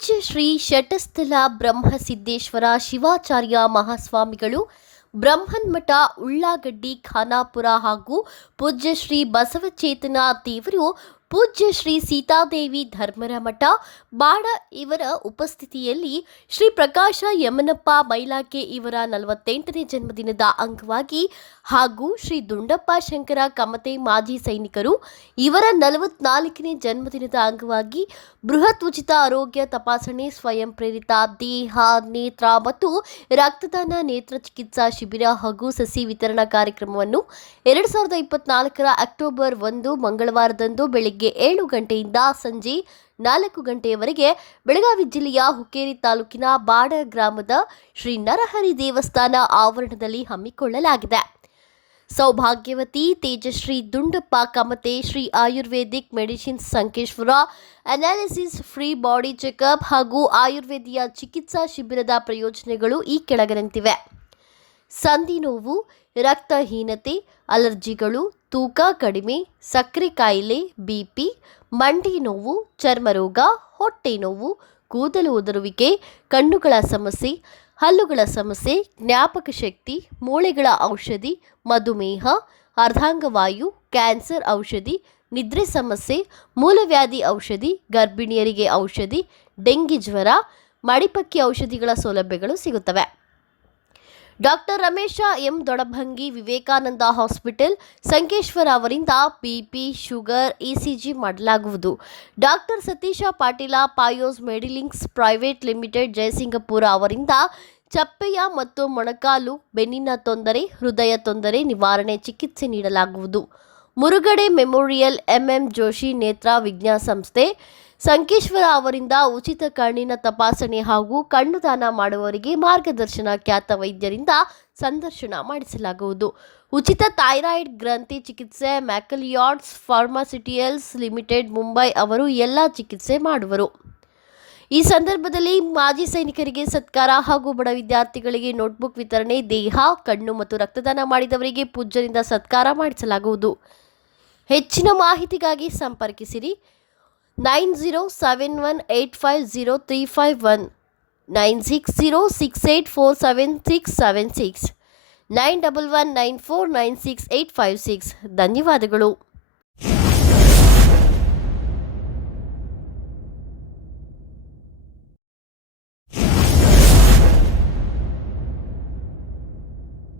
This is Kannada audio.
ಪೂಜ್ಯ ಶ್ರೀ ಶಟಸ್ಥಲ ಬ್ರಹ್ಮಸಿದ್ದೇಶ್ವರ ಶಿವಾಚಾರ್ಯ ಮಹಾಸ್ವಾಮಿಗಳು ಬ್ರಹ್ಮನ್ಮಠ ಉಳ್ಳಾಗಡ್ಡಿ ಖಾನಾಪುರ ಹಾಗೂ ಪೂಜ್ಯ ಶ್ರೀ ಬಸವಚೇತನ ದೇವರು ಪೂಜ್ಯ ಶ್ರೀ ಸೀತಾದೇವಿ ಧರ್ಮರ ಮಠ, ಬಾಡ ಇವರ ಉಪಸ್ಥಿತಿಯಲ್ಲಿ ಶ್ರೀ ಪ್ರಕಾಶ ಯಮನಪ್ಪ ಮೈಲಾಕೆ ಇವರ ನಲವತ್ತೆಂಟನೇ ಜನ್ಮದಿನದ ಅಂಗವಾಗಿ ಹಾಗೂ ಶ್ರೀ ದುಂಡಪ್ಪ ಶಂಕರ ಕಮತೆ ಮಾಜಿ ಸೈನಿಕರು ಇವರ ನಲವತ್ನಾಲ್ಕನೇ ಜನ್ಮದಿನದ ಅಂಗವಾಗಿ ಬೃಹತ್ ಉಚಿತ ಆರೋಗ್ಯ ತಪಾಸಣೆ ಸ್ವಯಂ ಪ್ರೇರಿತ ದೇಹ, ನೇತ್ರ ಮತ್ತು ರಕ್ತದಾನ ನೇತ್ರ ಚಿಕಿತ್ಸಾ ಶಿಬಿರ ಹಾಗೂ ಸಸಿ ವಿತರಣಾ ಕಾರ್ಯಕ್ರಮವನ್ನು ಎರಡು ಸಾವಿರದ ಇಪ್ಪತ್ನಾಲ್ಕರ ಅಕ್ಟೋಬರ್ ಒಂದು ಮಂಗಳವಾರದಂದು ಬೆಳಗ್ಗೆ ಏಳು ಗಂಟೆಯಿಂದ ಸಂಜೆ ನಾಲ್ಕು ಗಂಟೆಯವರೆಗೆ ಬೆಳಗಾವಿ ಜಿಲ್ಲೆಯ ಹುಕ್ಕೇರಿ ತಾಲೂಕಿನ ಬಾಡ ಗ್ರಾಮದ ಶ್ರೀ ನರಹರಿ ದೇವಸ್ಥಾನ ಆವರಣದಲ್ಲಿ ಹಮ್ಮಿಕೊಳ್ಳಲಾಗಿದೆ. ಸೌಭಾಗ್ಯವತಿ, Tejashree Dundappa Kamate, Shri ayurvedic medicines Sankeshwar, analysis, free body checkup ಹಾಗೂ ಆಯುರ್ವೇದಿಯ ಚಿಕಿತ್ಸಾ ಶಿಬಿರದ ಪ್ರಯೋಜನಗಳು ಈ ಕೆಳಗಿನಂತಿವೆ. ಸಂಧಿ ನೋವು ರಕ್ತಹೀನತೆ, ಅಲರ್ಜಿಗಳು, ತೂಕ ಕಡಿಮೆ, ಸಕ್ಕರೆ ಕಾಯಿಲೆ ಬಿಪಿ ಮಂಡಿ ನೋವು ಚರ್ಮರೋಗ ಹೊಟ್ಟೆ ನೋವು, ಕೂದಲು ಉದುರುವಿಕೆ, ಕಣ್ಣುಗಳ ಸಮಸ್ಯೆ, ಹಲ್ಲುಗಳ ಸಮಸ್ಯೆ, ಜ್ಞಾಪಕ ಶಕ್ತಿ, ಮೂಳೆಗಳ ಔಷಧಿ, ಮಧುಮೇಹ, ಅರ್ಧಾಂಗವಾಯು, ಕ್ಯಾನ್ಸರ್ ಔಷಧಿ, ನಿದ್ರೆ ಸಮಸ್ಯೆ, ಮೂಲವ್ಯಾಧಿ ಔಷಧಿ, ಗರ್ಭಿಣಿಯರಿಗೆ ಔಷಧಿ, ಡೆಂಗಿ ಜ್ವರ, ಮಡಿಪಕ್ಕಿ ಔಷಧಿಗಳ ಸೌಲಭ್ಯಗಳು ಸಿಗುತ್ತವೆ. Doctor Ramesh M Dodabhangi Vivekananda hospital, Sankeshwar ಅವರಿಂದ ಪಿಪಿ ಶುಗರ್ ಇಸಿಜಿ ಮಾಡಲಾಗುವುದು. ಡಾಕ್ಟರ್ ಸತೀಶ ಪಾಟೀಲ, ಪಾಯೋಸ್ ಮೆಡಿಲಿಂಕ್ಸ್ ಪ್ರೈವೇಟ್ ಲಿಮಿಟೆಡ್ ಜಯಸಿಂಗಪುರ ಅವರಿಂದ ಚಪ್ಪೆಯ ಮತ್ತು ಮೊಣಕಾಲು, ಬೆನ್ನಿನ ತೊಂದರೆ, ಹೃದಯ ತೊಂದರೆ ನಿವಾರಣೆ ಚಿಕಿತ್ಸೆ ನೀಡಲಾಗುವುದು. ಮುರುಗಡೆ ಮೆಮೋರಿಯಲ್ ಎಂಎಂ ಜೋಶಿ ನೇತ್ರ ವಿಜ್ಞಾನ ಸಂಸ್ಥೆ ಸಂಕೇಶ್ವರ ಅವರಿಂದ ಉಚಿತ ಕಣ್ಣಿನ ತಪಾಸಣೆ ಹಾಗೂ ಕಣ್ಣುದಾನ ಮಾಡುವವರಿಗೆ ಮಾರ್ಗದರ್ಶನ, ಖ್ಯಾತ ವೈದ್ಯರಿಂದ ಸಂದರ್ಶನ ಮಾಡಿಸಲಾಗುವುದು. ಉಚಿತ ಥೈರಾಯ್ಡ್ ಗ್ರಂಥಿ ಚಿಕಿತ್ಸೆ ಮ್ಯಾಕಲಿಯಾರ್ಡ್ಸ್ ಫಾರ್ಮಾಸಿಟಿಯಲ್ಸ್ ಲಿಮಿಟೆಡ್ ಮುಂಬೈ ಅವರು ಎಲ್ಲ ಚಿಕಿತ್ಸೆ ಮಾಡುವರು. ಈ ಸಂದರ್ಭದಲ್ಲಿ ಮಾಜಿ ಸೈನಿಕರಿಗೆ ಸತ್ಕಾರ ಹಾಗೂ ಬಡ ವಿದ್ಯಾರ್ಥಿಗಳಿಗೆ ನೋಟ್ಬುಕ್ ವಿತರಣೆ, ದೇಹ, ಕಣ್ಣು ಮತ್ತು ರಕ್ತದಾನ ಮಾಡಿದವರಿಗೆ ಪೂಜ್ಯರಿಂದ ಸತ್ಕಾರ ಮಾಡಿಸಲಾಗುವುದು. ಹೆಚ್ಚಿನ ಮಾಹಿತಿಗಾಗಿ ಸಂಪರ್ಕಿಸಿರಿ. Nine zero seven one eight five zero three five one, nine six zero six eight four seven six seven six, nine double one nine four nine six eight five six. ಧನ್ಯವಾದಗಳು.